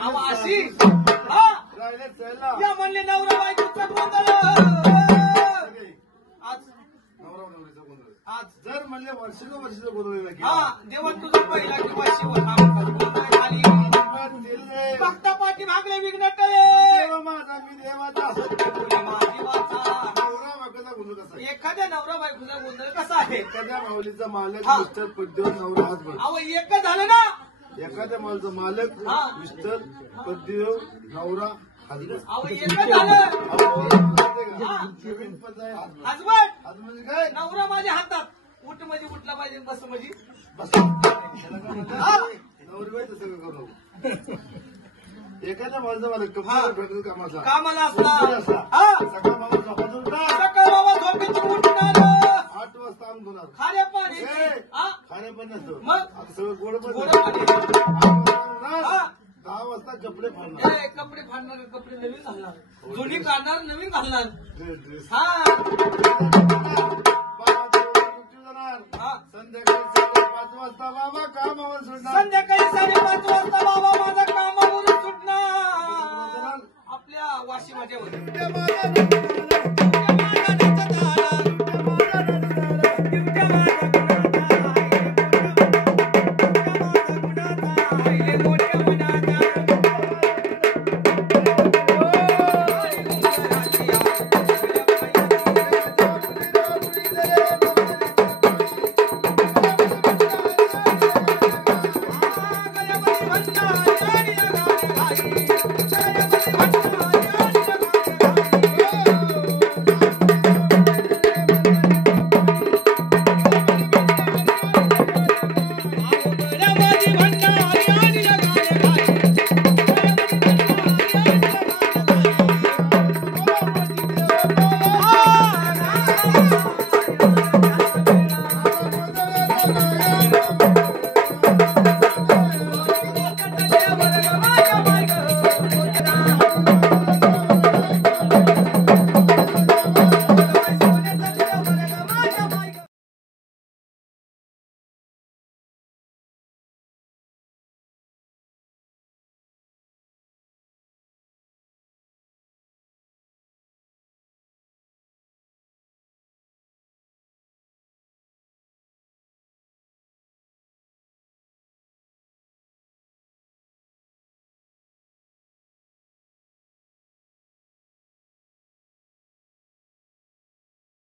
अशी या म्हणले नवरा बायकोचा गोंधळ आज जर म्हणले वर्षाचं गोंधळ देवा तुझा पहिला किंवा शिव खाली फक्त पाठी भागले विघ्न टळे माझा मी देवाचा एखाद्या नवरा बायकोचा गोंधळ कसा आहे एखाद्या माऊलीचा मालक मिस्टर पद्देव नवरा हात बघ अहो एक झालं ना एखाद्या माऊलीचा मालक मिस्टर पद्देव नवरा हात बघ अहो एक झालं हजबंड म्हणजे काय नवरा माझ्या हातात उठ म्हणजे उठला पाहिजे बस म्हणजे बस नवरी तसं करू एखाद्या माणसा मला भेटत कामाचा कामाला असला सकाळ मामा झोपात उठणार सकाळ बाबा झोपेची उठणार 8 वाजता आम धुणार खाऱ्या पाणी खाण्या पण नसतं मग आता सगळं गोड पण गोड पाणी 10 वाजता कपडे फाडणार कपडे फाडणार कपडे नवीन घालणार जुनी काढणार नवीन घालणार ड्रेस हा संध्याकाळी 5:30 वाजता बाबा कामावर सोडणार संध्याकाळी 5:30